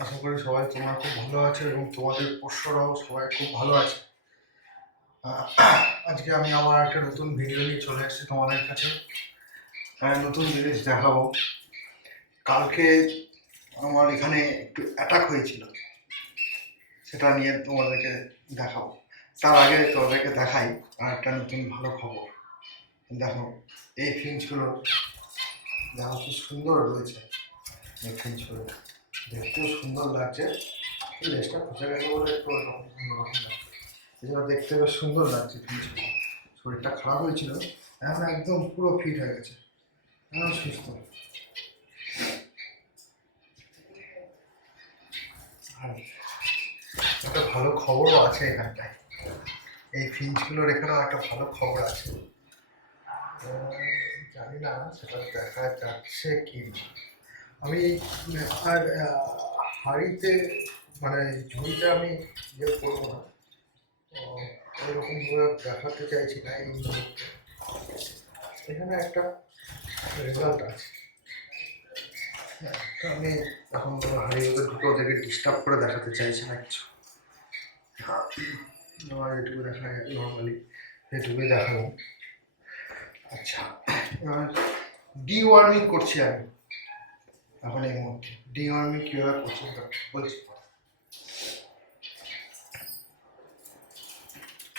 আশা করি সবাই তোমরা খুব ভালো আছো এবং তোমাদের পোষ্যরাও সবাই খুব ভালো আছে। আজকে আমি আবার একটা নতুন ভিডিও নিয়ে চলে এসেছি তোমাদের কাছে। নতুন জিনিস দেখাবো। কালকে আমার এখানে একটু অ্যাটাক হয়েছিল, সেটা নিয়ে তোমাদেরকে দেখাবো। তার আগে তোমাদেরকে দেখাই আর একটা নতুন ভালো খবর। দেখো, এই ফিঞ্চগুলো দেখো কি সুন্দর রয়েছে। এই ফিঞ্চগুলো দেখতেও সুন্দর লাগছে। লেজটা খুঁজে গেছে বলে একটু অন্যরকম লাগছে। এছাড়া দেখতে বেশ সুন্দর লাগছে ফিঞ্চগুলো। শরীরটা খারাপ হয়েছিল, এখন একদম পুরো ফিট হয়ে গেছে, এখন সুস্থ। আর একটা ভালো খবরও আছে এখানটায়। এই ফিঞ্চগুলোর এখানেও একটা ভালো খবর আছে। জানি না সেটা দেখা যাচ্ছে কি না। আমি আর হাঁড়িতে মানে ঝুড়িতে আমি ইয়ে করবো না, ওইরকম ভাবে দেখাতে চাইছি না এই মুহূর্তে। এখানে একটা রেজাল্ট আছে। আমি এখন হারিয়ে দুটো ওদেরকে ডিস্টার্ব করে দেখাতে চাইছি না কিছু। আমার এটুকু দেখা যায় নর্মালি, এটুকুই দেখাবো। আচ্ছা, ডিওয়ার্মিং করছি আমি এখন এই মুহূর্তে। ডিওয়ার্মিং কীভাবে করছি বলছি।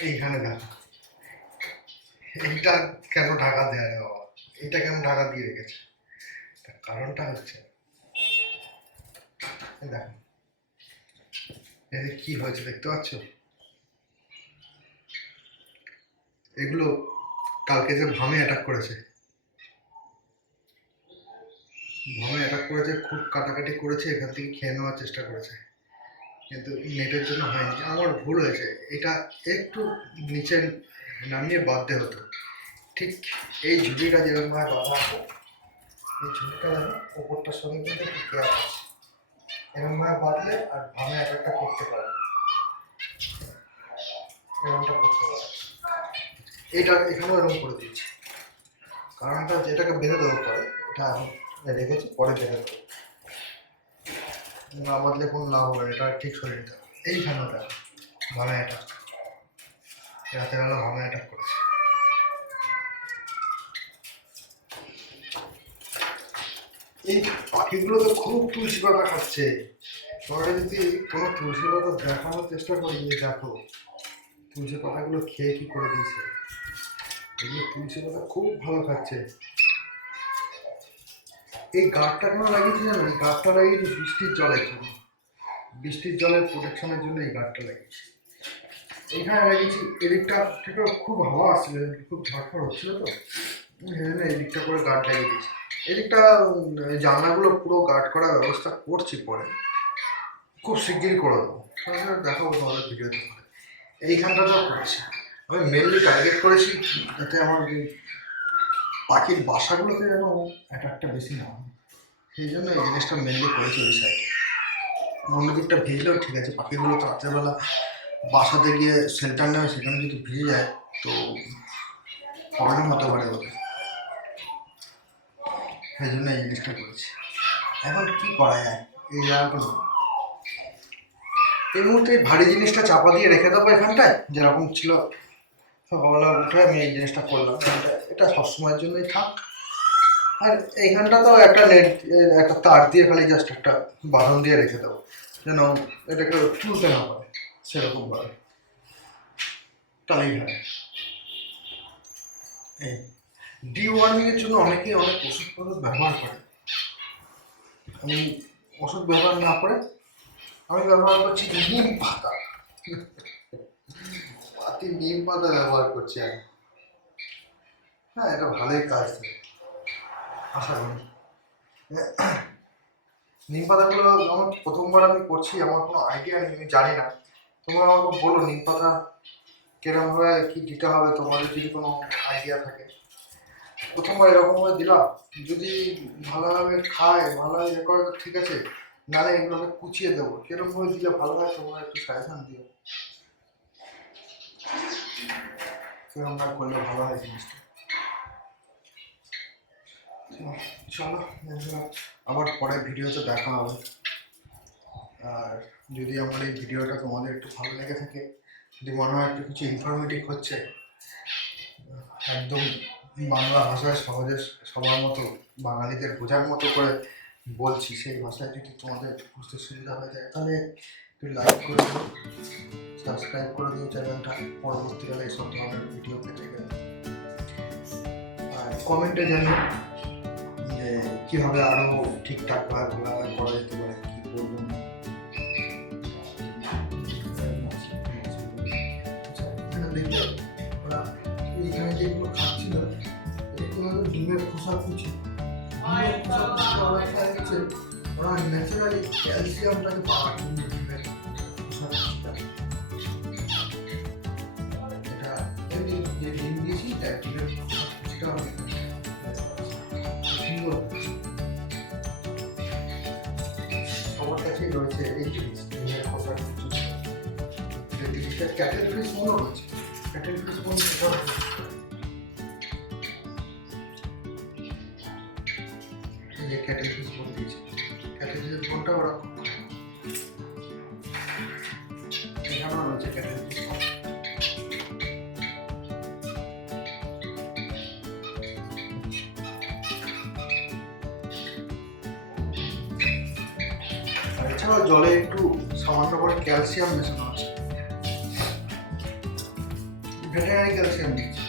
এইখানে দেখো, এইটা কেন ঢাকা দেওয়া রে বাবা, এইটা কেন ঢাকা দিয়ে রেখেছে? কারণটা হচ্ছে দেখো এদের কি হয়েছে দেখতে পাচ্ছ। এগুলো কালকে যে ভামে অ্যাটাক করেছে, খুব কাটাকাটি করেছে, এখান থেকে খেয়ে নেওয়ার চেষ্টা করেছে, কিন্তু নেটের জন্য হয়নি। আমার ভুল হয়েছে, এটা একটু নিচে নামিয়ে বাঁধতে হতো। ঠিক এই ঝুড়িটা যেরকম ভাবে বাঁধা আছে, এই ঝুড়িটা ওপরটার সঙ্গে কিন্তু একটু গ্যাপ আছে, এরকম ভাবে বাঁধলে আর ভামে অ্যাটাকটা করতে পারে, এরকমটা করতে পারে। এইটা এখানেও এরকম করে দিয়েছি, কারণটা যেটাকে বেঁধে দেবো পরে, এটা এখন রেখেছি, পরে বেঁধে দেবো। না বাঁধলে কোনো লাভ হবে না, এটা ঠিক সরিয়ে নিতে হবে। এইখানেটা ভামে অ্যাটাক, রাতের বেলা ভামে অ্যাটাক করেছে। এই পাখিগুলো তো খুব তুলসী পাতা খাচ্ছে। তোমরা যদি কোনো তুলসী পাতা দেখানোর চেষ্টা করি, দেখো তুলসী পাতাগুলো খেয়ে কি করে দিয়েছে। এগুলো তুলসী পাতা খুব ভালো খাচ্ছে। এই গাছটা কেন লাগিয়েছি জানো? এই গাছটা লাগিয়েছি বৃষ্টির জলের জন্য, বৃষ্টির জলের প্রোটেকশনের জন্য এই গাছটা লাগিয়েছি। এইখানে লাগিয়েছি, এদিকটা থেকে খুব হাওয়া আসছিল, খুব ঝড়ফড় হচ্ছিল, তো এই জন্য এদিকটা করে গাছ লাগিয়ে দিয়েছি। এদিকটা জানলাগুলো পুরো গার্ড করার ব্যবস্থা করছি, পরে খুব শিগগিরই করে দেবো, দেখাবো তোমাদের ভিডিওতে। এইখানটাতেও করেছি। আমি মেনলি টার্গেট করেছি যাতে আমার পাখির বাসাগুলোতে যেন অ্যাটাকটা বেশি না হয়, সেই জন্য এই জিনিসটা মেনলি করেছি ওই সাইডে। অন্য দিকটা ভিজলেও ঠিক আছে, পাখিগুলো তো রাত্রেবেলা বাসাতে গিয়ে শেল্টার নেবে, সেখানে যদি ভিজে যায় তো প্রবলেম হতে পারে ওদের, সেই জন্য এই জিনিসটা করেছি। এখন কি করা যায় এই জায়গাগুলো, এই মুহূর্তে ভারী জিনিসটা চাপা দিয়ে রেখে দেবো এখানটায়, যেরকম ছিল সকালবেলা উঠে আমি এই জিনিসটা করলাম। এটা সবসময়ের জন্যই থাক। আর এইখানটাতেও একটা নেট, একটা তার দিয়ে খালি জাস্ট একটা বাঁধন দিয়ে রেখে দেবো, যেন এটাকে তুলতে না পারে সেরকম ভাবে, তাহলেই হয়। এই ডিওয়ার্মিং এর জন্য অনেকেই অনেক ওষুধ ব্যবহার করে। আমি ওষুধ ব্যবহার না করে আমি ব্যবহার করছি নিম পাতা। নিম পাতা ব্যবহার করছি আমি। হ্যাঁ, এটা ভালোই কাজ দেবে আশা করি। নিম পাতাগুলো আমার প্রথমবার আমি করছি, আমার কোনো আইডিয়া নেই, আমি জানি না। তোমরা আমাকে বলো নিম পাতা কিরমভাবে কি দিতে হবে, তোমাদের যদি কোনো আইডিয়া থাকে। প্রথমবার এরকমভাবে দিলাম, যদি ভালোভাবে খায়, ভালোভাবে ইয়ে করে তো ঠিক আছে, নাহলে এগুলোকে কুচিয়ে দেবো। কিরমভাবে দিলে ভালো হয় তোমরা একটু সাজেশন দিও, কিরমভাবে করলে ভালো হয় জিনিসটা। চলো, আবার পরে ভিডিওতে দেখা হবে। আর যদি আমার এই ভিডিওটা তোমাদের একটু ভালো লেগে থাকে, যদি মনে হয় একটু কিছু ইনফরমেটিভ হচ্ছে, একদম বাংলা ভাষায় সহজে সবার মতো বাঙালিদের বোঝার মতো করে বলছি, সেই ভাষায় যদি তোমাদের বুঝতে সুবিধা হয়ে যায় তাহলে একটু লাইক করে দিও, সাবস্ক্রাইব করে দিও চ্যানেলটা, পরবর্তীকালে এইসব ধরনের ভিডিও পেতে গেলে। আর কমেন্টে জানিও যে কীভাবে আরও ঠিকঠাকভাবে ভালোভাবে করা যেতে পারে, কী করবো। দেখবে ওরা এইখানে যেগুলো খাচ্ছিল দেখতে পাবে ডিমের খোসা কুচি, ডিমের খোসা কুচি ওরা খাচ্ছে, ওরা ন্যাচারালি ক্যালসিয়ামটাকে পাওয়ার জন্য ডিমের খোসা কুচিটা, এটা এমনি যে ডিম দিয়েছি তাই ডিমের খোসা কুচিটা অনেক সুন্দর। সবার কাছেই রয়েছে এই জিনিস, ডিমের খোসা কুচি, যে জিনিসটা ক্যাটেল ফিশ মনে রয়েছে, ক্যাটেল ফিশ মনে যে ক্যাটেল ফিশ বোন দিয়েছে, ক্যাটেল ফিশের বোনটা ওরা এখানেও রয়েছে ক্যাটেল ফিশ বোন। আর এছাড়াও জলে একটু সামান্য করে ক্যালসিয়াম মেশানো আছে, ভেটেরিনারি ক্যালসিয়াম দিচ্ছে।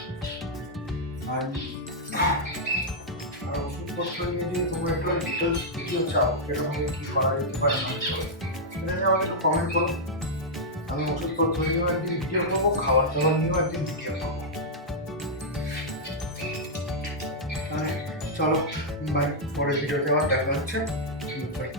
আর ওষুধপত্র নিয়ে যদি তোমরা একটু ডিটেলস ভিডিও চাও, এরকমভাবে কী করা যেতে পারে না সেটা নিয়ে আমাকে একটু কমেন্ট করো। আমি ওষুধপত্র নিয়েও একদিন ভিডিও করবো, খাবার দাবার নিয়েও একদিন ভিডিও করবো। চলো বাই, পরের ভিডিওতে আবার দেখা হচ্ছে। বাই।